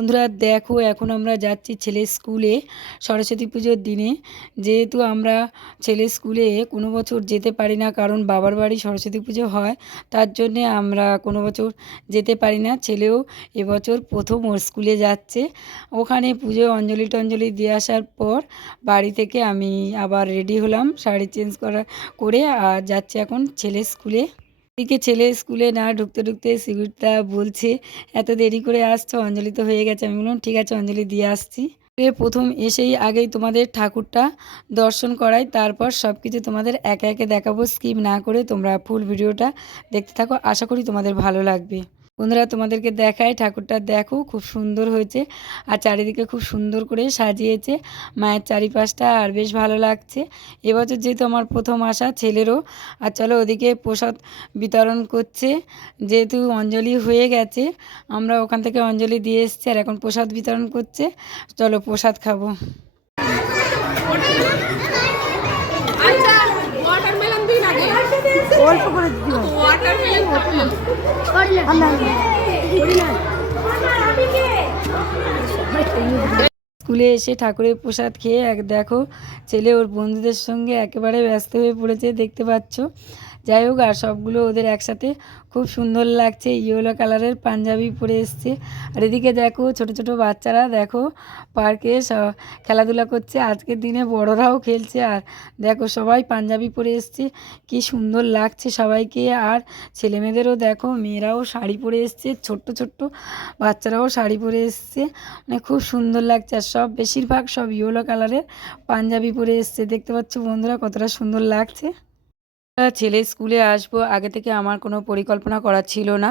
বন্ধুরা দেখো, এখন আমরা যাচ্ছি ছেলের স্কুলে সরস্বতী পুজোর দিনে। যেহেতু আমরা ছেলের স্কুলে কোনো বছর যেতে পারি না, কারণ বাবার বাড়ি সরস্বতী পুজো হয়, তার জন্যে আমরা কোনো বছর যেতে পারি না। ছেলেও এবছর প্রথম ওর স্কুলে যাচ্ছে। ওখানে পুজোয় অঞ্জলি টঞ্জলি দিয়ে আসার পর বাড়ি থেকে আমি আবার রেডি হলাম, শাড়ি চেঞ্জ করে আর যাচ্ছি এখন ছেলের স্কুলে। এদিকে ছেলে স্কুলে না ঢুকতে ঢুকতে সিকিউরিটিটা বলছে, এত দেরি করে আসছো, অঞ্জলি তো হয়ে গেছে। আমি বললাম ঠিক আছে, অঞ্জলি দিয়ে আসছি। প্রথম এসেই আগেই তোমাদের ঠাকুরটা দর্শন করাই, তারপর সব কিছু তোমাদের একে একে দেখাবো। স্কিপ না করে তোমরা ফুল ভিডিওটা দেখতে থাকো, আশা করি তোমাদের ভালো লাগবে। বন্ধুরা তোমাদেরকে দেখাই, ঠাকুরটা দেখো খুব সুন্দর হয়েছে আর চারিদিকে খুব সুন্দর করে সাজিয়েছে মায়ের চারিপাশটা, আর বেশ ভালো লাগছে। এবছর যেহেতু আমার প্রথম আসা, ছেলেরও। আর চলো ওদিকে প্রসাদ বিতরণ করছে, যেহেতু অঞ্জলি হয়ে গেছে আমরা ওখান থেকে অঞ্জলি দিয়ে এসেছি, আর এখন প্রসাদ বিতরণ করছে। চলো প্রসাদ খাবো। অল্প করে স্কুলে এসে ঠাকুরের প্রসাদ খেয়ে দেখো ছেলে ওর বন্ধুদের সঙ্গে একেবারে ব্যস্ত হয়ে পড়েছে, দেখতে পাচ্ছ। যাই হোক, আর সবগুলো ওদের একসাথে খুব সুন্দর লাগছে। ইয়েলো কালারের পাঞ্জাবি পরে এসছে। আর এদিকে দেখো ছোট ছোট বাচ্চারা দেখো পার্কে খেলাধুলা করছে। আজকের দিনে বড়রাও খেলছে, আর দেখো সবাই পাঞ্জাবি পরে এসছে, কি সুন্দর লাগছে সবাইকে। আর ছেলেমেয়েদেরও দেখো, মেয়েরাও শাড়ি পরে এসছে, ছোট্ট ছোট্ট বাচ্চারাও শাড়ি পরে এসছে, মানে খুব সুন্দর লাগছে। আর সব বেশিরভাগ সব ইয়েলো কালারের পাঞ্জাবি পরে এসছে, দেখতে পাচ্ছ বন্ধুরা কতটা সুন্দর লাগছে। ছেলে স্কুলে আসবো, আগে থেকে আমার কোনো পরিকল্পনা করা ছিল না,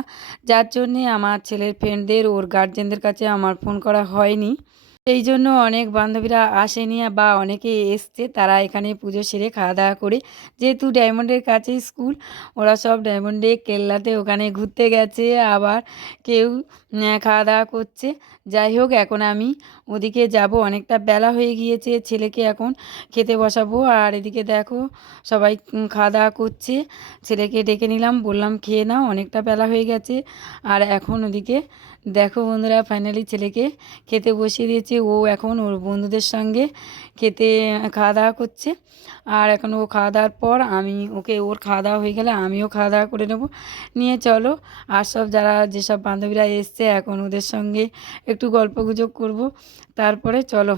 যার জন্যে আমার ছেলের ফ্রেন্ডদের ওর গার্জেনদের কাছে আমার ফোন করা হয়নি। সেই জন্য অনেক বান্ধবীরা আসেনি বা অনেকে এসছে, তারা এখানে পুজো সেরে খাওয়া দাওয়া করে, যেহেতু ডায়মন্ডের কাছে স্কুল, ওরা সব ডায়মন্ডে কেল্লাতে ওখানে ঘুরতে গেছে, আবার কেউ খাওয়া দাওয়া করছে। যাই হোক, এখন আমি ওদিকে যাব, অনেকটা বেলা হয়ে গিয়েছে, ছেলেকে এখন খেতে বসাবো। আর এদিকে দেখো সবাই খাওয়া দাওয়া করছে, ছেলেকে ডেকে নিলাম, বললাম খেয়ে নাও, অনেকটা বেলা হয়ে গেছে। আর এখন ওদিকে দেখো বন্ধুরা, ফাইনালি ছেলেকে খেতে বসিয়ে দিয়েছি, ও এখন ওর বন্ধুদের সঙ্গে খেতে খাওয়া দাওয়া করছে। আর এখন ও খাওয়া দাওয়ার পর আমি ওকে, ওর খাওয়া দাওয়া হয়ে গেলে আমিও খাওয়া দাওয়া করে নেব। নিয়ে চলো, আর সব যেসব বান্ধবীরা এসছে এখন ওদের সঙ্গে একটু গল্পগুজব করব। তারপরে চলো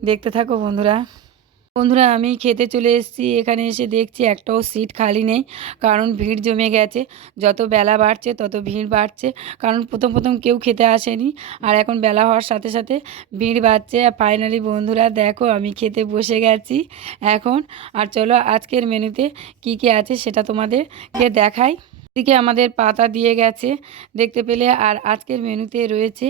দেখতে থাকো বন্ধুরা। বন্ধুরা আমি খেতে চলে এসেছি, এখানে এসে দেখছি একটাও সিট খালি নেই, কারণ ভিড় জমে গেছে। যত বেলা বাড়ছে তত ভিড় বাড়ছে, কারণ প্রথম প্রথম কেউ খেতে আসেনি, আর এখন বেলা হওয়ার সাথে সাথে ভিড় বাড়ছে। ফাইনালি বন্ধুরা দেখো আমি খেতে বসে গেছি এখন। আর চলো আজকের মেনুতে কি কি আছে সেটা তোমাদেরকে দেখাই। এদিকে আমাদের পাতা দিয়ে গেছে দেখতে পেলে, আর আজকের মেনুতে রয়েছে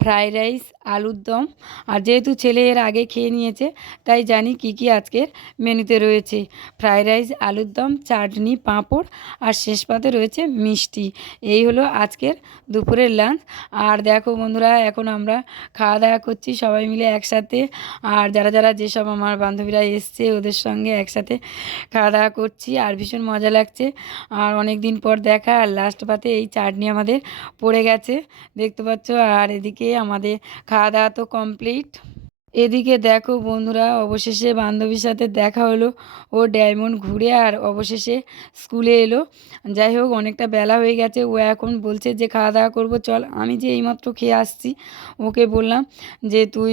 ফ্রাইড রাইস, আলুর দম। আর যেহেতু ছেলে এর আগে খেয়ে নিয়েছে, তাই জানি কি কি আজকের মেনুতে রয়েছে। ফ্রাইড রাইস, আলুর দম, চাটনি, পাঁপড়, আর শেষ পাতে রয়েছে মিষ্টি। এই হলো আজকের দুপুরের লাঞ্চ। আর দেখো বন্ধুরা, এখন আমরা খাওয়া দাওয়া করছি সবাই মিলে একসাথে। আর যারা যেসব আমার বান্ধবীরা এসছে ওদের সঙ্গে একসাথে খাওয়া দাওয়া করছি, আর ভীষণ মজা লাগছে। আর অনেক দিন পর দেখা, আর লাস্ট পাতে এই চাটনি আমাদের পড়ে গেছে, দেখতে পাচ্ছ। আর এদিকে আমাদের খাওয়া দাওয়া তো কমপ্লিট। এদিকে দেখো বন্ধুরা, অবশেষে বান্ধবীর সাথে দেখা হলো, ও ডায়মন্ড ঘুরে আর অবশেষে স্কুলে এলো। যাই হোক, অনেকটা বেলা হয়ে গেছে, ও এখন বলছে যে খাওয়া দাওয়া করবো চল। আমি যে এইমাত্র খেয়ে আসছি, ওকে বললাম যে তুই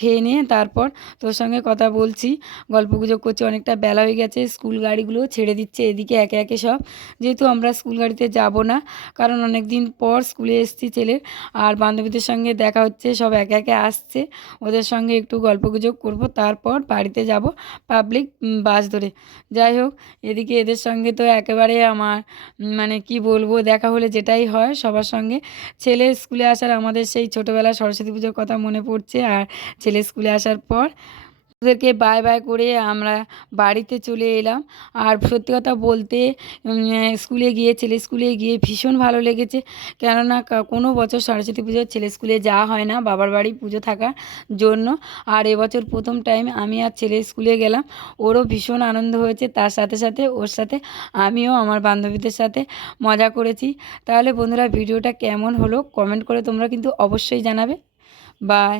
খেয়ে নে, তারপর তোর সঙ্গে কথা বলছি, গল্পগুজব করছি। অনেকটা বেলা হয়ে গেছে, স্কুল গাড়িগুলো ছেড়ে দিচ্ছে এদিকে একে একে সব। যেহেতু আমরা স্কুল গাড়িতে যাব না, কারণ অনেক দিন পর স্কুলে এসেছি ছেলের, আর বান্ধবীদের সঙ্গে দেখা হচ্ছে, সব একে একে আসছে, ওদের সঙ্গে একটু গল্পগুজব করব, তারপর বাড়িতে যাব পাবলিক বাস ধরে। যাই হোক, এদিকে এদের সঙ্গে তো একেবারে আমার মানে কি বলবো, দেখা হলে যেটাই হয় সবার সঙ্গে। ছেলে স্কুলে আসার আমাদের সেই ছোটোবেলা সরস্বতী পুজোর কথা মনে পড়ছে। আর ছেলে স্কুলে আসার পর ওদেরকে বাই বাই করে আমরা বাড়িতে চলে এলাম। আর সত্যি কথা বলতে স্কুলে গিয়ে, ছেলে স্কুলে গিয়ে ভীষণ ভালো লেগেছে। কেননা কোনো বছর সরস্বতী পুজোর ছেলে স্কুলে যাওয়া হয় না বাবার বাড়ি পুজো থাকার জন্য। আর এবছর প্রথম টাইম আমি আর ছেলে স্কুলে গেলাম, ওরও ভীষণ আনন্দ হয়েছে। তার সাথে সাথে ওর সাথে আমিও আমার বান্ধবীদের সাথে মজা করেছি। তাহলে বন্ধুরা ভিডিওটা কেমন হলো কমেন্ট করে তোমরা কিন্তু অবশ্যই জানাবে। বাই।